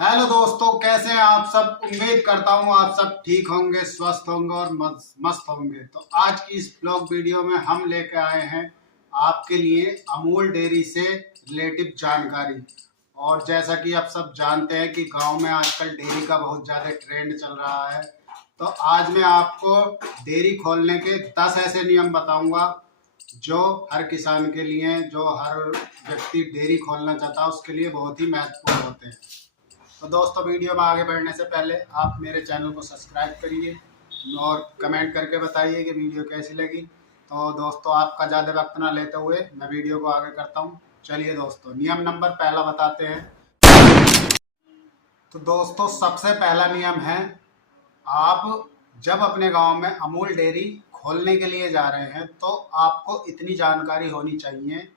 Hello दोस्तों, कैसे हैं आप सब। उम्मीद करता हूँ आप सब ठीक होंगे, स्वस्थ होंगे और मस्त होंगे। तो आज की इस ब्लॉग वीडियो में हम लेकर आए हैं आपके लिए अमूल डेयरी से रिलेटिव जानकारी। और जैसा कि आप सब जानते हैं कि गांव में आजकल डेयरी का बहुत ज़्यादा ट्रेंड चल रहा है। तो आज मैं आपको डेयरी खोलने के 10 ऐसे नियम बताऊंगा जो हर किसान के लिए, जो हर व्यक्ति डेयरी खोलना चाहता है उसके लिए बहुत ही महत्वपूर्ण होते हैं। तो दोस्तों, वीडियो में आगे बढ़ने से पहले आप मेरे चैनल को सब्सक्राइब करिए और कमेंट करके बताइए कि वीडियो कैसी लगी। तो दोस्तों, आपका ज़्यादा वक्त ना लेते हुए मैं वीडियो को आगे करता हूँ। चलिए दोस्तों, नियम नंबर पहला बताते हैं। तो दोस्तों, सबसे पहला नियम है, आप जब अपने गांव में अमूल डेयरी खोलने के लिए जा रहे हैं तो आपको इतनी जानकारी होनी चाहिए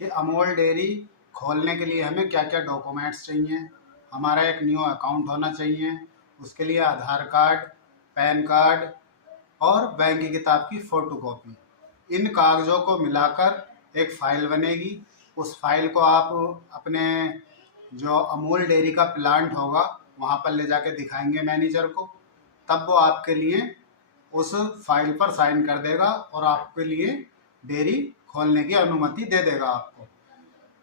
कि अमूल डेयरी खोलने के लिए हमें क्या क्या डॉक्यूमेंट्स चाहिए। हमारा एक न्यू अकाउंट होना चाहिए, उसके लिए आधार कार्ड, पैन कार्ड और बैंक की किताब की फ़ोटोकॉपी। इन कागज़ों को मिलाकर एक फ़ाइल बनेगी। उस फाइल को आप अपने जो अमूल डेयरी का प्लांट होगा वहाँ पर ले जाके दिखाएंगे मैनेजर को। तब वो आपके लिए उस फाइल पर साइन कर देगा और आपके लिए डेयरी खोलने की अनुमति दे देगा आपको।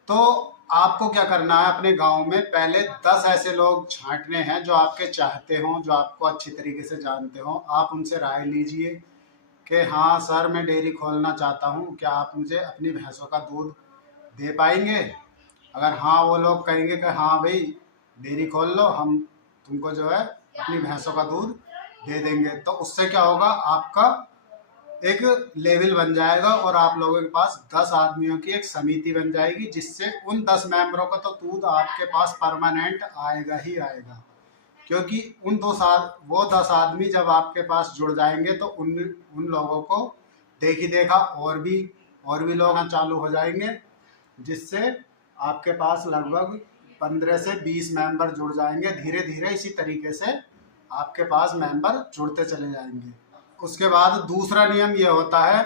तो आपको क्या करना है, अपने गांव में पहले 10 ऐसे लोग छांटने हैं जो आपके चाहते हों, जो आपको अच्छी तरीके से जानते हों। आप उनसे राय लीजिए कि हाँ सर, मैं डेयरी खोलना चाहता हूँ, क्या आप मुझे अपनी भैंसों का दूध दे पाएंगे। अगर हाँ वो लोग कहेंगे कि हाँ भाई डेयरी खोल लो, हम तुमको जो है अपनी भैंसों का दूध दे देंगे, तो उससे क्या होगा, आपका एक लेवल बन जाएगा और आप लोगों के पास 10 आदमियों की एक समिति बन जाएगी, जिससे उन 10 मेंबरों का तो दूध आपके पास परमानेंट आएगा ही आएगा। क्योंकि उन 10 आदमी जब आपके पास जुड़ जाएंगे तो उन उन लोगों को देखी देखा और भी लोग आना चालू हो जाएंगे, जिससे आपके पास लगभग 15 से 20 मेंबर जुड़ जाएंगे। धीरे धीरे इसी तरीके से आपके पास मेंबर जुड़ते चले जाएंगे। उसके बाद दूसरा नियम यह होता है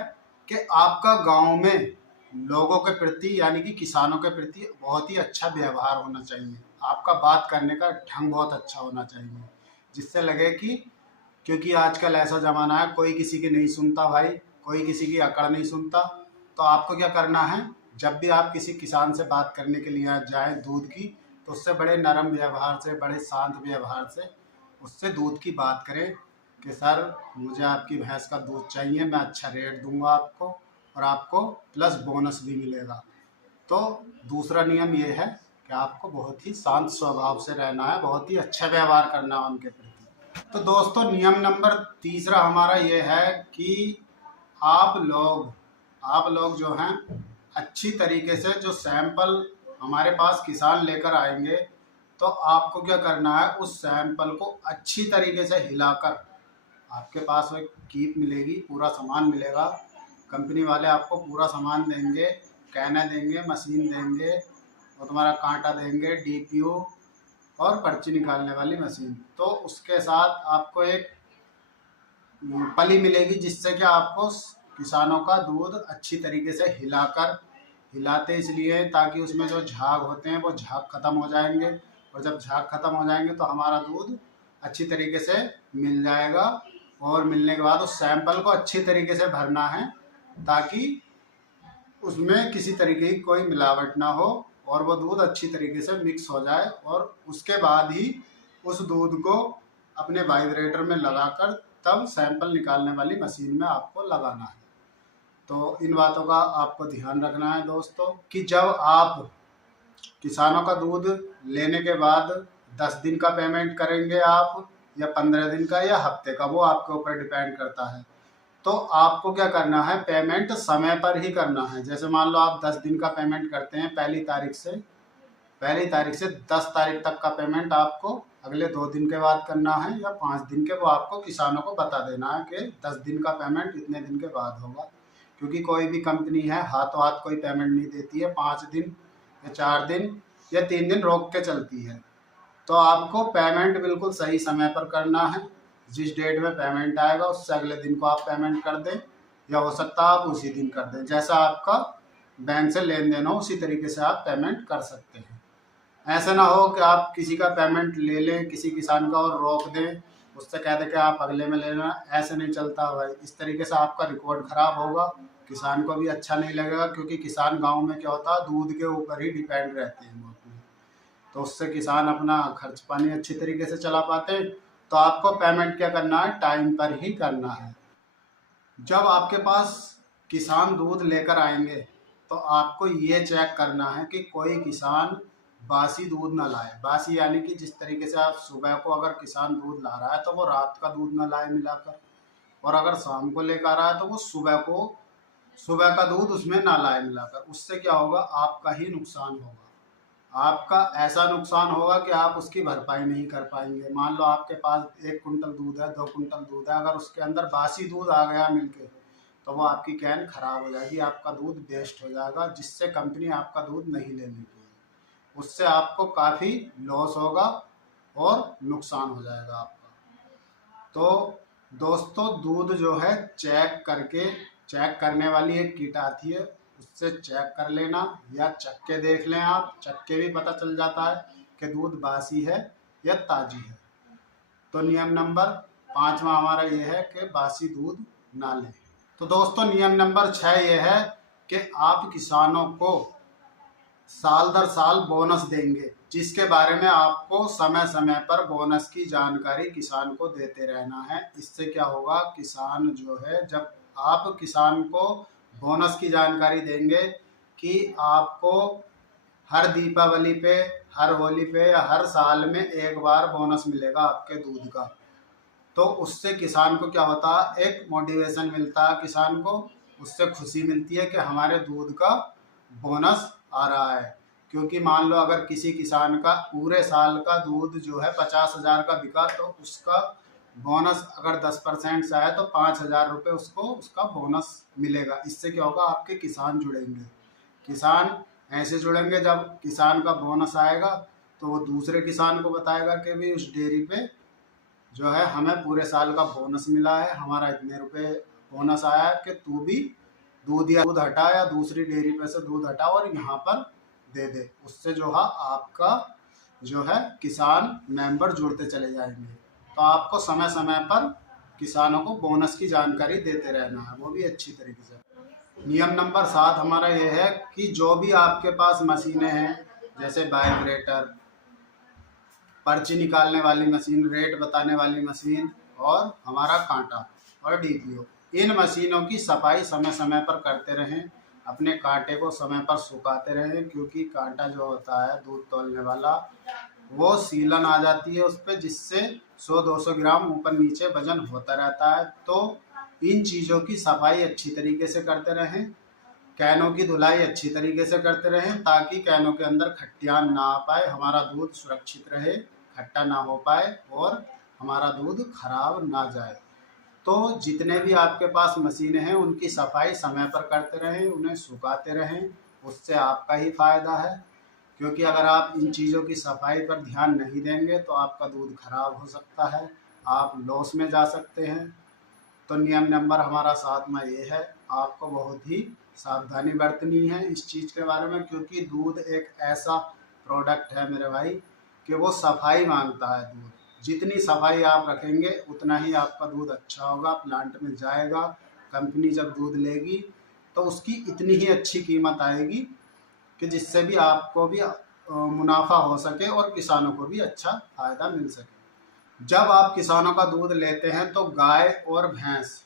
कि आपका गांव में लोगों के प्रति, यानी कि किसानों के प्रति बहुत ही अच्छा व्यवहार होना चाहिए। आपका बात करने का ढंग बहुत अच्छा होना चाहिए, जिससे लगे कि, क्योंकि आजकल ऐसा ज़माना है कोई किसी की नहीं सुनता भाई, कोई किसी की अकड़ नहीं सुनता। तो आपको क्या करना है, जब भी आप किसी किसान से बात करने के लिए जाएँ दूध की, तो उससे बड़े नरम व्यवहार से, बड़े शांत व्यवहार से उससे दूध की बात करें कि सर मुझे आपकी भैंस का दूध चाहिए, मैं अच्छा रेट दूंगा आपको और आपको प्लस बोनस भी मिलेगा। तो दूसरा नियम ये है कि आपको बहुत ही शांत स्वभाव से रहना है, बहुत ही अच्छा व्यवहार करना है उनके प्रति। तो दोस्तों, नियम नंबर तीसरा हमारा ये है कि आप लोग आप लोग जो हैं अच्छी तरीके से, जो सैंपल हमारे पास किसान लेकर आएंगे, तो आपको क्या करना है, उस सैंपल को अच्छी तरीके से हिलाकर, आपके पास एक कीप मिलेगी, पूरा सामान मिलेगा। कंपनी वाले आपको पूरा सामान देंगे, कहना देंगे, मशीन देंगे और तुम्हारा कांटा देंगे, डीपीओ और पर्ची निकालने वाली मशीन। तो उसके साथ आपको एक पली मिलेगी, जिससे कि आपको किसानों का दूध अच्छी तरीके से हिलाते इसलिए ताकि उसमें जो झाग होते हैं वो झाग खत्म हो जाएंगे, और जब झाग खत्म हो जाएंगे तो हमारा दूध अच्छी तरीके से मिल जाएगा। और मिलने के बाद उस सैंपल को अच्छी तरीके से भरना है ताकि उसमें किसी तरीके की कोई मिलावट ना हो और वो दूध अच्छी तरीके से मिक्स हो जाए। और उसके बाद ही उस दूध को अपने वाइब्रेटर में लगाकर तब सैंपल निकालने वाली मशीन में आपको लगाना है। तो इन बातों का आपको ध्यान रखना है दोस्तों, कि जब आप किसानों का दूध लेने के बाद 10 दिन का पेमेंट करेंगे आप, या 15 दिन का, या हफ्ते का, वो आपके ऊपर डिपेंड करता है। तो आपको क्या करना है, पेमेंट समय पर ही करना है। जैसे मान लो आप 10 दिन का पेमेंट करते हैं पहली तारीख से 10 तारीख तक का पेमेंट आपको अगले 2 दिन के बाद करना है या 5 दिन के, वो आपको किसानों को बता देना है कि 10 दिन का पेमेंट इतने दिन के बाद होगा। क्योंकि कोई भी कंपनी है हाथों हाथ कोई पेमेंट नहीं देती है, 5 दिन या 4 दिन या 3 दिन रोक के चलती है। तो आपको पेमेंट बिल्कुल सही समय पर करना है। जिस डेट में पेमेंट आएगा उससे अगले दिन को आप पेमेंट कर दें, या हो सकता है आप उसी दिन कर दें। जैसा आपका बैंक से लेन देन हो उसी तरीके से आप पेमेंट कर सकते हैं। ऐसा ना हो कि आप किसी का पेमेंट ले लें किसी किसान का और रोक दें, उससे कह दें कि आप अगले में लेना। ऐसे नहीं चलता भाई, इस तरीके से आपका रिकॉर्ड खराब होगा, किसान को भी अच्छा नहीं लगेगा, क्योंकि किसान गांव में क्या होता है दूध के ऊपर ही डिपेंड रहते हैं वो अपने। तो उससे किसान अपना खर्च पानी अच्छी तरीके से चला पाते हैं। तो आपको पेमेंट क्या करना है, टाइम पर ही करना है। जब आपके पास किसान दूध लेकर आएंगे तो आपको ये चेक करना है कि कोई किसान बासी दूध ना लाए। बासी यानी कि जिस तरीके से आप सुबह को अगर किसान दूध ला रहा है तो वो रात का दूध ना लाए मिलाकर, और अगर शाम को लेकर आ रहा है तो वो सुबह का दूध उसमें ना लाए मिलाकर। उससे क्या होगा, आपका ही नुकसान होगा। आपका ऐसा नुकसान होगा कि आप उसकी भरपाई नहीं कर पाएंगे। मान लो आपके पास 1 कुंटल दूध है, 2 कुंटल दूध है, अगर उसके अंदर बासी दूध आ गया मिलके तो वो आपकी कैन खराब हो जाएगी, आपका दूध वेस्ट हो जाएगा, जिससे कंपनी आपका दूध नहीं लेने की है। उससे आपको काफ़ी लॉस होगा और नुकसान हो जाएगा आपका। तो दोस्तों दूध जो है चेक करने वाली एक किट आती है, उससे चेक कर लेना, या चक्के देख लें आप, चक्के भी पता चल जाता है कि दूध बासी है या ताज़ी है। तो नियम नंबर 5वां हमारा ये है कि बासी दूध ना लें। तो दोस्तों नियम नंबर 6 ये है कि आप किसानों को साल दर साल बोनस देंगे, जिसके बारे में आपको समय समय पर बोनस की जानकारी किसान को देते रहना है। इससे क्या होगा, किसान जो है, जब आप किसान को बोनस की जानकारी देंगे कि आपको हर दीपावली पे, हर होली पे या हर साल में एक बार बोनस मिलेगा आपके दूध का, तो उससे किसान को क्या होता है, एक मोटिवेशन मिलता है किसान को, उससे खुशी मिलती है कि हमारे दूध का बोनस आ रहा है। क्योंकि मान लो अगर किसी किसान का पूरे साल का दूध जो है 50,000 का बिका, तो उसका बोनस अगर 10% से आया तो 5,000 रुपये उसको उसका बोनस मिलेगा। इससे क्या होगा, आपके किसान जुड़ेंगे। किसान ऐसे जुड़ेंगे, जब किसान का बोनस आएगा तो वो दूसरे किसान को बताएगा कि भाई उस डेयरी पे जो है हमें पूरे साल का बोनस मिला है, हमारा इतने रुपए बोनस आया है, कि तू भी दूध हटा या दूसरी डेयरी पे से दूध हटा और यहाँ पर दे दे। उससे जो है आपका जो है किसान मेंबर जुड़ते चले जाएंगे। तो आपको समय समय पर किसानों को बोनस की जानकारी देते रहना है, वो भी अच्छी तरीके से। नियम नंबर 7 हमारा ये है कि जो भी आपके पास मशीनें हैं, जैसे वाइब्रेटर, पर्ची निकालने वाली मशीन, रेट बताने वाली मशीन, और हमारा कांटा और डीपीओ, इन मशीनों की सफाई समय समय पर करते रहें। अपने कांटे को समय पर सुखाते रहें, क्योंकि कांटा जो होता है दूध तौलने वाला, वो सीलन आ जाती है उस पर, जिससे 100-200 ग्राम ऊपर नीचे वजन होता रहता है। तो इन चीज़ों की सफाई अच्छी तरीके से करते रहें, कैनों की धुलाई अच्छी तरीके से करते रहें, ताकि कैनों के अंदर खट्टियान ना आ पाए, हमारा दूध सुरक्षित रहे, खट्टा ना हो पाए और हमारा दूध खराब ना जाए। तो जितने भी आपके पास मशीनें हैं उनकी सफाई समय पर करते रहें, उन्हें सुखाते रहें, उससे आपका ही फ़ायदा है। क्योंकि अगर आप इन चीज़ों की सफाई पर ध्यान नहीं देंगे तो आपका दूध खराब हो सकता है, आप लॉस में जा सकते हैं। तो नियम नंबर हमारा 7वां ये है, आपको बहुत ही सावधानी बरतनी है इस चीज़ के बारे में, क्योंकि दूध एक ऐसा प्रोडक्ट है मेरे भाई कि वो सफाई मांगता है। दूध जितनी सफाई आप रखेंगे उतना ही आपका दूध अच्छा होगा, प्लांट में जाएगा, कंपनी जब दूध लेगी तो उसकी इतनी ही अच्छी कीमत आएगी कि जिससे भी आपको भी मुनाफा हो सके और किसानों को भी अच्छा फ़ायदा मिल सके। जब आप किसानों का दूध लेते हैं तो गाय और भैंस,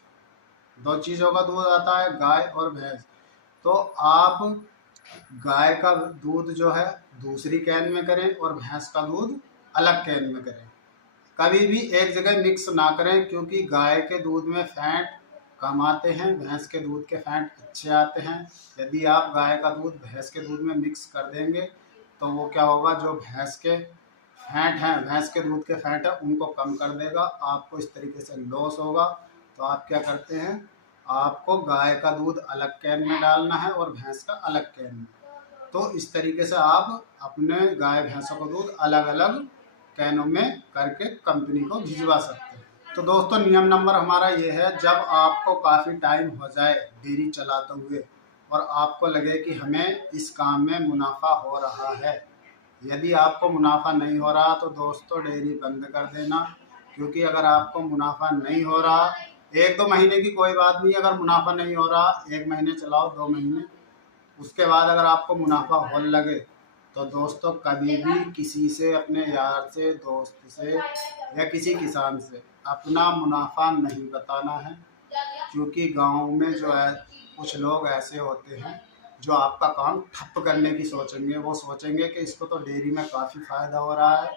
2 चीज़ों का दूध आता है, गाय और भैंस। तो आप गाय का दूध जो है दूसरी कैन में करें और भैंस का दूध अलग कैन में करें। कभी भी एक जगह मिक्स ना करें, क्योंकि गाय के दूध में फैट कम आते हैं, भैंस के दूध के फैट अच्छे आते हैं। यदि आप गाय का दूध भैंस के दूध में मिक्स कर देंगे तो वो क्या होगा, जो भैंस के फैट हैं, भैंस के दूध के फैट हैं, उनको कम कर देगा, आपको इस तरीके से लॉस होगा। तो आप क्या करते हैं, आपको गाय का दूध अलग कैन में डालना है और भैंस का अलग कैन में। तो इस तरीके से आप अपने गाय भैंसों का दूध अलग अलग कैनों में करके कंपनी को भिजवा सकते हैं। तो दोस्तों नियम नंबर हमारा ये है, जब आपको काफ़ी टाइम हो जाए डेयरी चलाते हुए और आपको लगे कि हमें इस काम में मुनाफा हो रहा है, यदि आपको मुनाफा नहीं हो रहा तो दोस्तों डेयरी बंद कर देना, क्योंकि अगर आपको मुनाफा नहीं हो रहा, 1-2 महीने की कोई बात नहीं, अगर मुनाफा नहीं हो रहा 1 महीने चलाओ, 2 महीने, उसके बाद अगर आपको मुनाफा होने लगे तो दोस्तों कभी भी किसी से, अपने यार से, दोस्त से या किसी किसान से अपना मुनाफा नहीं बताना है, क्योंकि गांव में जो है कुछ लोग ऐसे होते हैं जो आपका काम ठप करने की सोचेंगे। वो सोचेंगे कि इसको तो डेयरी में काफ़ी फ़ायदा हो रहा है।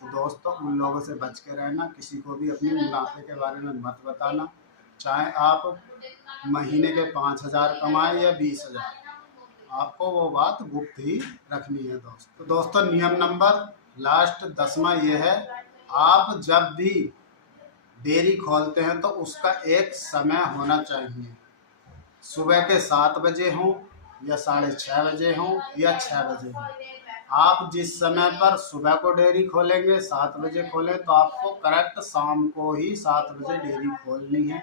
तो दोस्तों उन लोगों से बच के रहना, किसी को भी अपने मुनाफे के बारे में मत बताना, चाहे आप महीने के 5,000 कमाएं या 20,000, आपको वो बात गुप्त ही रखनी है दोस्तों। तो दोस्तों नियम नंबर लास्ट 10वां ये है, आप जब भी डेयरी खोलते हैं तो उसका एक समय होना चाहिए। सुबह के 7 बजे हो या 6:30 बजे हो या 6 बजे हो। आप जिस समय पर सुबह को डेयरी खोलेंगे 7 बजे खोलें, तो आपको करेक्ट शाम को ही 7 बजे डेयरी खोलनी है।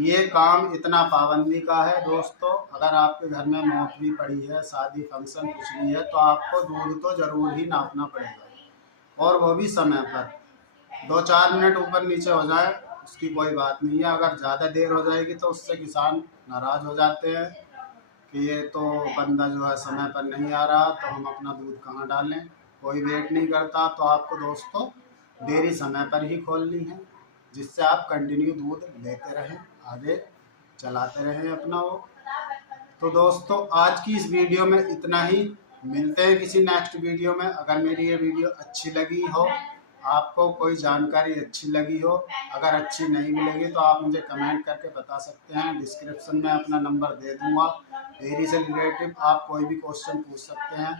ये काम इतना पाबंदी का है दोस्तों, अगर आपके घर में मौत भी पड़ी है, शादी फंक्शन कुछ भी है, तो आपको दूध तो ज़रूर ही नापना पड़ेगा, और वो भी समय पर। 2-4 मिनट ऊपर नीचे हो जाए उसकी कोई बात नहीं है, अगर ज़्यादा देर हो जाएगी तो उससे किसान नाराज़ हो जाते हैं कि ये तो बंदा जो है समय पर नहीं आ रहा, तो हम अपना दूध कहाँ डालें। कोई वेट नहीं करता। तो आपको दोस्तों डेयरी समय पर ही खोलनी है, जिससे आप कंटिन्यू दूध लेते रहें, आगे चलाते रहें अपना वो। तो दोस्तों आज की इस वीडियो में इतना ही, मिलते हैं किसी नेक्स्ट वीडियो में। अगर मेरी ये वीडियो अच्छी लगी हो, आपको कोई जानकारी अच्छी लगी हो, अगर अच्छी नहीं भी लगी तो आप मुझे कमेंट करके बता सकते हैं। डिस्क्रिप्शन में अपना नंबर दे दूंगा, डेयरी से रिलेटेड आप कोई भी क्वेश्चन पूछ सकते हैं,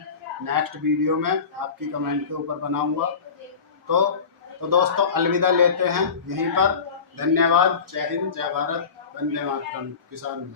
नेक्स्ट वीडियो में आपकी कमेंट के ऊपर बनाऊंगा। तो दोस्तों अलविदा लेते हैं यहीं पर। धन्यवाद। जय हिंद, जय भारत, वंदे मातरम। किसान।